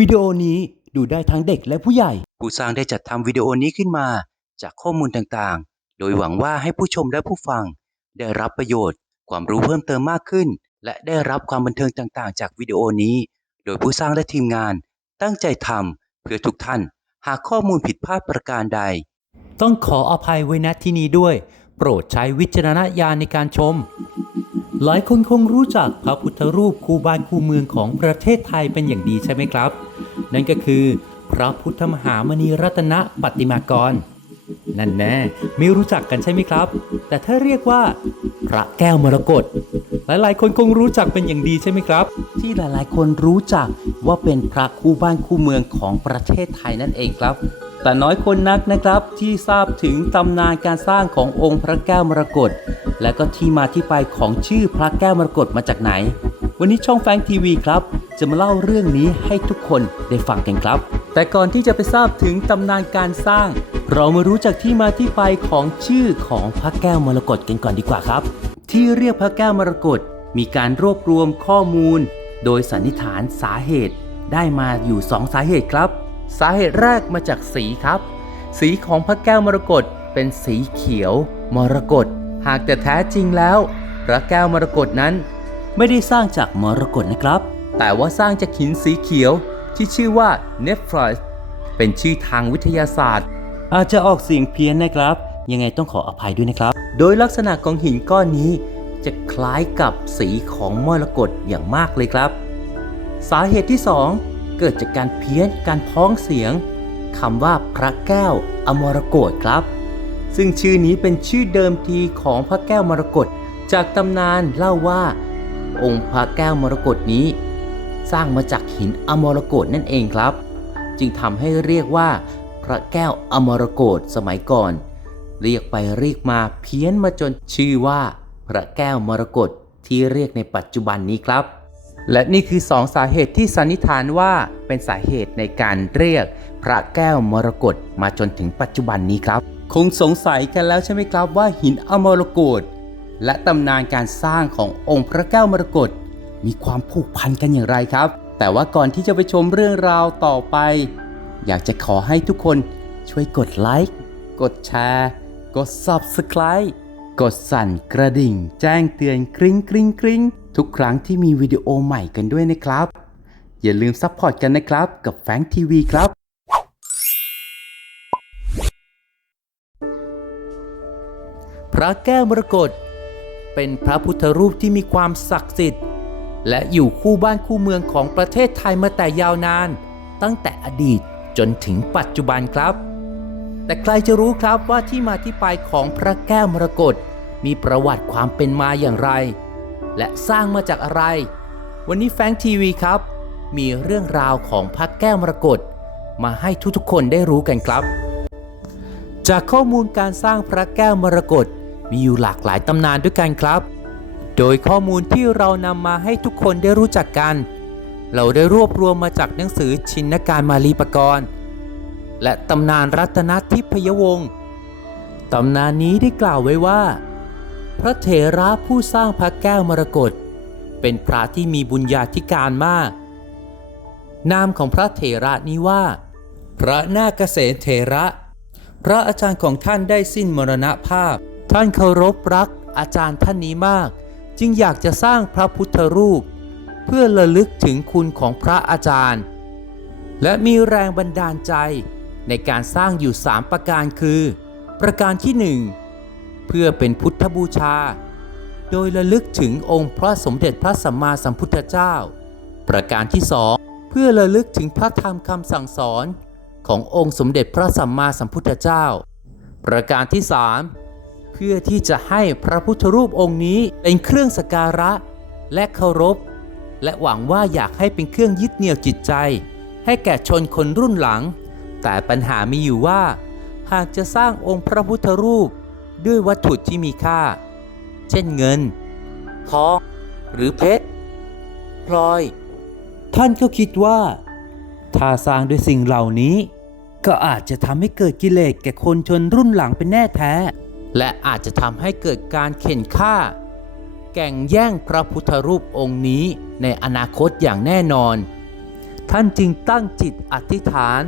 วิดีโอนี้ดูได้ทั้งเด็กและผู้ใหญ่ ผู้สร้างได้จัดทำวิดีโอนี้ขึ้นมา จากข้อมูลต่างๆ โดยหวังว่าให้ผู้ชมและผู้ฟัง ได้รับประโยชน์ ความรู้เพิ่มเติมมากขึ้น และได้รับความบันเทิงต่างๆ จากวิดีโอนี้ โดยผู้สร้างและทีมงาน ตั้งใจทำเพื่อทุกท่าน หากข้อมูลผิดพลาดประการใด ต้องขออภัยไว้ณที่นี้ด้วย โปรดใช้วิจารณญาณในการชม หลายคนคงรู้จักพระพุทธรูปคู่บ้านคู่เมืองของประเทศไทยเป็นอย่างดีใช่ไหมครับ นั่นก็คือ พระพุทธมหามณีรัตนปฏิมากร นั่นแน่ไม่รู้จักกันใช่ไหมครับ แต่ถ้าเรียกว่า พระแก้วมรกตหลายๆ คนคงรู้จักเป็นอย่างดีใช่ไหมครับ ที่หลายๆ คนรู้จักว่าเป็นพระคู่บ้านคู่เมืองของประเทศไทยนั่นเองครับ แต่น้อยคนนักนะครับที่ทราบถึงตำนานการสร้างขององค์พระแก้วมรกตและก็ที่มาที่ไปของชื่อพระแก้วมรกตมาจากไหน วันนี้ช่องแฟงทีวีครับ จะมาเล่าเรื่องนี้ให้ทุกคนได้ฟังกันครับ แต่ก่อนที่จะไปทราบถึงตำนานการสร้าง เรามารู้จักที่มาที่ไปของชื่อของพระแก้วมรกตกันก่อนดีกว่าครับ ที่เรียกพระแก้วมรกตมีการรวบรวมข้อมูล โดยสันนิษฐานสาเหตุได้มาอยู่ 2 สาเหตุครับ สาเหตุแรกมาจากสีครับ สีของพระแก้วมรกตเป็นสีเขียว มรกตหากแต่แท้จริงแล้ว พระแก้วมรกตนั้น ไม่ได้สร้างจากมรกตนะครับ แต่ว่าสร้างจากหินสีเขียวที่ชื่อว่าเนฟรอยเป็นชื่อทางวิทยาศาสตร์ อาจจะออกเสียงเพี้ยนนะครับ ยังไงต้องขออภัยด้วยนะครับ โดยลักษณะของหินก้อนนี้ จะคล้ายกับสีของมรกตอย่างมากเลยครับ สาเหตุที่ 2 เกิดจากการเพี้ยนการพ้องเสียงคำว่าพระแก้วอมรกตครับ ซึ่งชื่อนี้เป็นชื่อเดิมทีของพระแก้วมรกตจากตำนานเล่าว่า องค์พระแก้วมรกตนี้ สร้างมาจากหินอมรกตนั่นเองครับ จึงทำให้เรียกว่า พระแก้วอมรกตสมัยก่อน เรียกไปเรียกมาเพี้ยนมาจนชื่อว่า พระแก้วมรกตที่เรียกในปัจจุบันนี้ครับ และนี่คือสองสาเหตุที่สันนิษฐานว่าเป็นสาเหตุในการเรียกพระแก้วมรกตมาจนถึงปัจจุบันนี้ครับ คงสงสัยกันแล้วใช่ไหมครับว่าหินอมรกตและตำนานการสร้างขององค์พระแก้วมรกตมีความผูกพันกันอย่างไรครับ แต่ว่าก่อนที่จะไปชมเรื่องราวต่อไป อยากจะขอให้ทุกคนช่วยกดไลค์กดแชร์ กด Subscribe กดสั่นกระดิ่ง แจ้งเตือนกริ๊งกริ๊งกริ๊งทุกครั้งที่มีวิดีโอใหม่กันด้วยนะครับ อย่าลืมซัพพอร์ตกันนะครับกับแฟงทีวีครับ พระแก้วมรกตเป็นพระพุทธรูปที่มีความศักดิ์สิทธิ์ และอยู่คู่บ้านคู่เมืองของประเทศไทยมาแต่ยาวนาน ตั้งแต่อดีตจนถึงปัจจุบันครับ แต่ใครจะรู้ครับว่าที่มาที่ไปของพระแก้วมรกตมีประวัติความเป็นมาอย่างไร และสร้างมาจากอะไร วันนี้แฟงทีวีครับ มีเรื่องราวของพระแก้วมรกตมาให้ทุกๆคนได้รู้กันครับ จากข้อมูลการสร้างพระแก้วมรกตมีอยู่หลากหลายตำนานด้วยกันครับ โดยข้อมูลที่เรานำมาให้ทุกคนได้รู้จักกัน เราได้รวบรวมมาจากหนังสือชินการมาลีปกรณ์ และตำนานรัตนทิพยวงศ์ตำนานนี้ได้กล่าวไว้ว่า พระเถระผู้สร้างพระแก้วมรกตเป็นพระที่มีบุญญาธิการมาก นามของพระเถระนี้ว่า พระนาคเกษเถระ พระอาจารย์ของท่านได้สิ้นมรณภาพ ท่านเคารพรักอาจารย์ท่านนี้มาก จึงอยากจะสร้างพระพุทธรูป เพื่อระลึกถึงคุณของพระอาจารย์ และมีแรงบันดาลใจ ในการสร้างอยู่ 3 ประการคือ ประการที่ 1 เพื่อเป็นพุทธบูชา โดยระลึกถึงองค์พระสมเด็จพระสัมมาสัมพุทธเจ้า ประการที่ 2 เพื่อระลึกถึงพระธรรมคำสั่งสอนขององค์สมเด็จพระสัมมาสัมพุทธเจ้า ประการที่ 3 เพื่อที่จะให้พระพุทธรูปองค์นี้เป็นเครื่องสกการะและเคารพ และหวังว่าอยากให้เป็นเครื่องยึดเหนี่ยวจิตใจ ให้แก่ชนคนรุ่นหลัง แต่ปัญหามีอยู่ว่า หากจะสร้างองค์พระพุทธรูปด้วยวัตถุที่มีค่า เช่นเงิน ทอง หรือเพชรพลอย ท่านก็คิดว่า ถ้าสร้างด้วยสิ่งเหล่านี้ ก็อาจจะทำให้เกิดกิเลสแก่คนชนรุ่นหลังเป็นแน่แท้ และอาจจะทำให้เกิดการเข็นฆ่า แก่งแย่งพระพุทธรูปองค์นี้ในอนาคตอย่างแน่นอน ท่านจึงตั้งจิตอธิษฐาน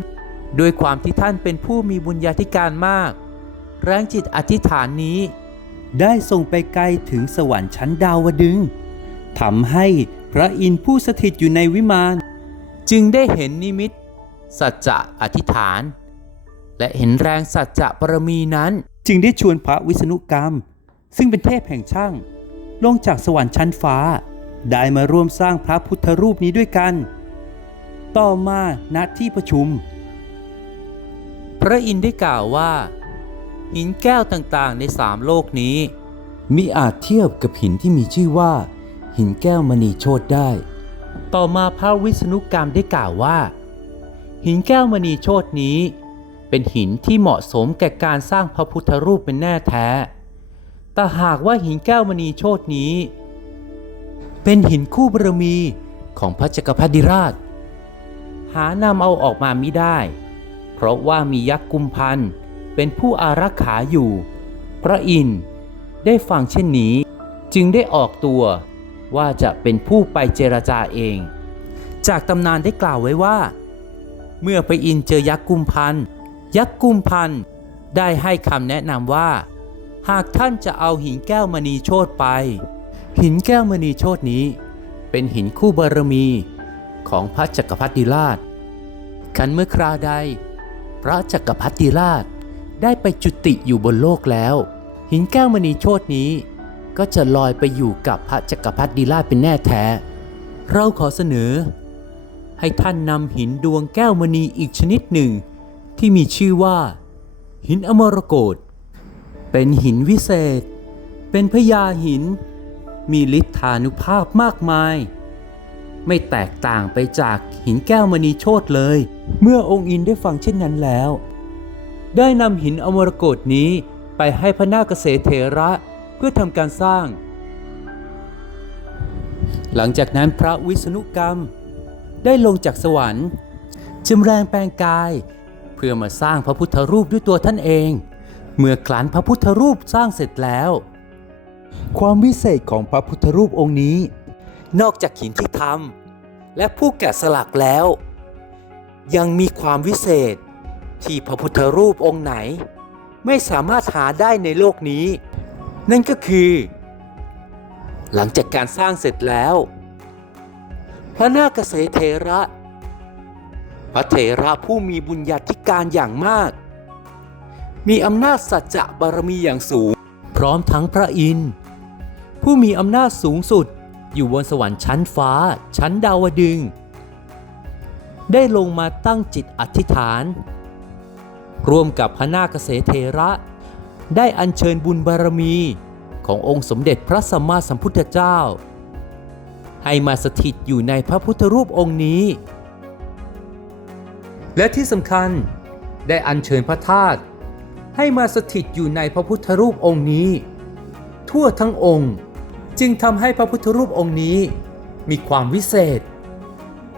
ด้วยความที่ท่านเป็นผู้มีบุญญาธิการมาก แรงจิตอธิษฐานนี้ ได้ส่งไปไกลถึงสวรรค์ชั้นดาวดึงทำให้พระอินทร์ผู้สถิตอยู่ในวิมาน จึงได้เห็นนิมิต สัจจะอธิษฐาน และเห็นแรงสัจจะปรมีนั้น จึงได้ชวนพระวิษณุกรรม ซึ่งเป็นเทพแห่งช่าง ลงจากสวรรค์ชั้นฟ้า ได้มาร่วมสร้างพระพุทธรูปนี้ด้วยกัน ต่อมาณที่ประชุม พระอินทร์ได้กล่าวว่า หินแก้วต่างๆในสามโลกนี้ มิอาจเทียบกับหินที่มีชื่อว่า หินแก้วมณีโชตได้ ต่อมาพระวิษณุกรรมได้กล่าวว่า หินแก้วมณีโชตนี้ เป็นหินที่เหมาะสมแก่การสร้างพระพุทธรูปเป็นแน่แท้ แต่หากว่าหินแก้วมณีโชตนี้ เป็นหินคู่บารมีของพระจักรพรรดิราช หานำเอาออกมาไม่ได้ เพราะว่ามียักษ์กุมพันเป็นผู้อารักขาอยู่ พระอินทร์ได้ฟังเช่นนี้จึงได้ออกตัวว่าจะเป็นผู้ไปเจรจาเอง จากตำนานได้กล่าวไว้ว่า เมื่อพระอินทร์เจอยักษ์กุมพันยักษ์กุมพันได้ให้คำแนะนำว่า หากท่านจะเอาหินแก้วมณีโชตไป หินแก้วมณีโชตนี้ เป็นหินคู่บารมีของพระจักรพรรดิราชคันเมื่อคราใด พระจักรพรรดิราชได้ไปจุติอยู่บนโลกแล้ว หินแก้วมณีโชตนี้ ก็จะลอยไปอยู่กับพระจักรพรรดิราชเป็นแน่แท้ เราขอเสนอ ให้ท่านนำหินดวงแก้วมณีอีกชนิดหนึ่ง ที่มีชื่อว่า หินอมรกตเป็นหินวิเศษ เป็นพญาหิน มีฤทธานุภาพมากมาย ไม่แตกต่างไปจากหินแก้วมณีโชตเลย เมื่อองค์อินได้ฟังเช่นนั้นแล้ว ได้นำหินอมรกตนี้ไปให้พระนาคเษเถระเพื่อทำการสร้าง หลังจากนั้นพระวิษณุกรรม ได้ลงจากสวรรค์จำแรงแปลงกาย เพื่อมาสร้างพระพุทธรูปด้วยตัวท่านเอง เมื่อคลันพระพุทธรูปสร้างเสร็จแล้ว ความวิเศษของพระพุทธรูปองค์นี้ นอกจากหินที่ทำและผู้แกะสลักแล้ว ยังมีความวิเศษ ที่พระพุทธรูปองค์ไหน ไม่สามารถหาได้ในโลกนี้ นั่นก็คือ หลังจากการสร้างเสร็จแล้ว พระนาคเษเทระ พระเถระผู้มีบุญญาธิการอย่างมาก มีอำนาจสัจจะบารมีอย่างสูง พร้อมทั้งพระอินทร์ผู้มีอำนาจสูงสุดอยู่บนสวรรค์ชั้นฟ้า ชั้นดาวดึงส์ ได้ลงมาตั้งจิตอธิษฐาน ร่วมกับพระนาคเษเทระ ได้อัญเชิญบุญบารมีขององค์สมเด็จพระสัมมาสัมพุทธเจ้า ให้มาสถิตอยู่ในพระพุทธรูปองค์นี้ และที่สำคัญได้อัญเชิญพระธาตุให้มาสถิตอยู่ในพระพุทธรูปองค์นี้ ทั่วทั้งองค์จึงทำให้พระพุทธรูปองค์นี้ มีความวิเศษ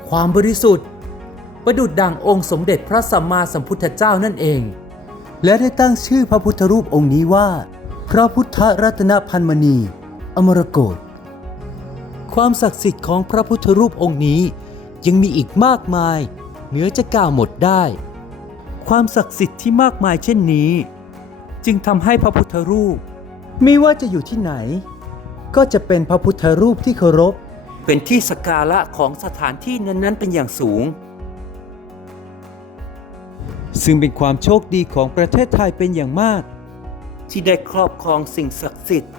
ความบริสุทธิ์ ประดุจดังองค์สมเด็จพระสัมมาสัมพุทธเจ้านั่นเอง และได้ตั้งชื่อพระพุทธรูปองค์นี้ว่า พระพุทธรัตนพันมณี อมรกตความศักดิ์สิทธิ์ของพระพุทธรูปองค์นี้ยังมีอีกมากมายเหนือจะกล่าวหมดได้ ความศักดิ์สิทธิ์ที่มากมายเช่นนี้ จึงทำให้พระพุทธรูป ไม่ว่าจะอยู่ที่ไหน ก็จะเป็นพระพุทธรูปที่เคารพ เป็นที่สักการะของสถานที่นั้น ๆ เป็นอย่างสูง ซึ่งเป็นความโชคดีของประเทศไทยเป็นอย่างมาก ที่ได้ครอบครองสิ่งศักดิ์สิทธิ์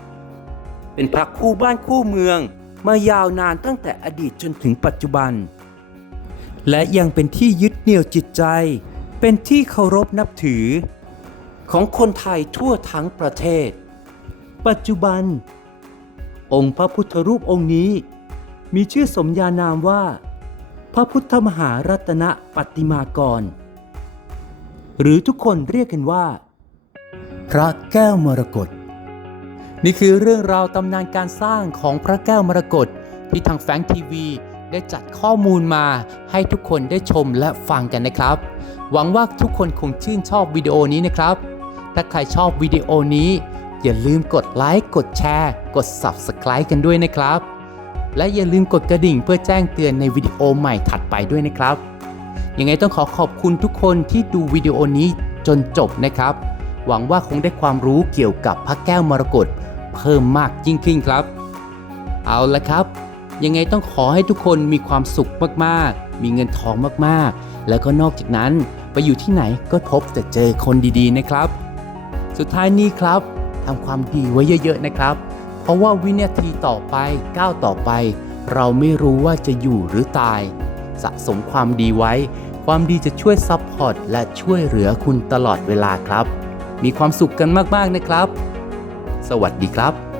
เป็นพระคู่บ้านคู่เมืองมายาวนานตั้งแต่อดีตจนถึงปัจจุบัน และยังเป็นที่ยึดเหนี่ยวจิตใจ เป็นที่เคารพนับถือ ของคนไทยทั่วทั้งประเทศ ปัจจุบัน องค์พระพุทธรูปองค์นี้ มีชื่อสมญานามว่า พระพุทธมหารัตนปฏิมากร หรือทุกคนเรียกกันว่า พระแก้วมรกตนี่คือเรื่องราวตำนานการสร้างของพระแก้วมรกตที่ทางแฟงทีวีได้จัดข้อมูลมาให้ทุกคนได้ชมและฟังกันนะครับ หวังว่าทุกคนคงชื่นชอบวิดีโอนี้นะครับ ถ้าใครชอบวิดีโอนี้ อย่าลืมกดไลค์กดแชร์ กด Subscribe กันด้วยนะครับ และอย่าลืมกดกระดิ่งเพื่อแจ้งเตือนในวิดีโอใหม่ถัดไปด้วยนะครับ ยังไงต้องขอขอบคุณทุกคนที่ดูวิดีโอนี้จนจบนะครับ หวังว่าคงได้ความรู้เกี่ยวกับพระแก้วมรกตเพิ่มมากยิ่งขึ้นครับ เอาละครับ ยังไงต้องขอให้ทุกคนมีความสุขมากๆ มีเงินทองมากๆ แล้วก็นอกจากนั้นไปอยู่ที่ไหนก็พบแต่เจอคนดีๆนะครับ สุดท้ายนี้ครับทำความดีไว้เยอะๆนะครับ เพราะว่าวินาทีต่อไปก้าวต่อไป เราไม่รู้ว่าจะอยู่หรือตาย สะสมความดีไว้ ความดีจะช่วยซัพพอร์ตและช่วยเหลือคุณตลอดเวลาครับ มีความสุขกันมาก ๆ นะครับ สวัสดีครับ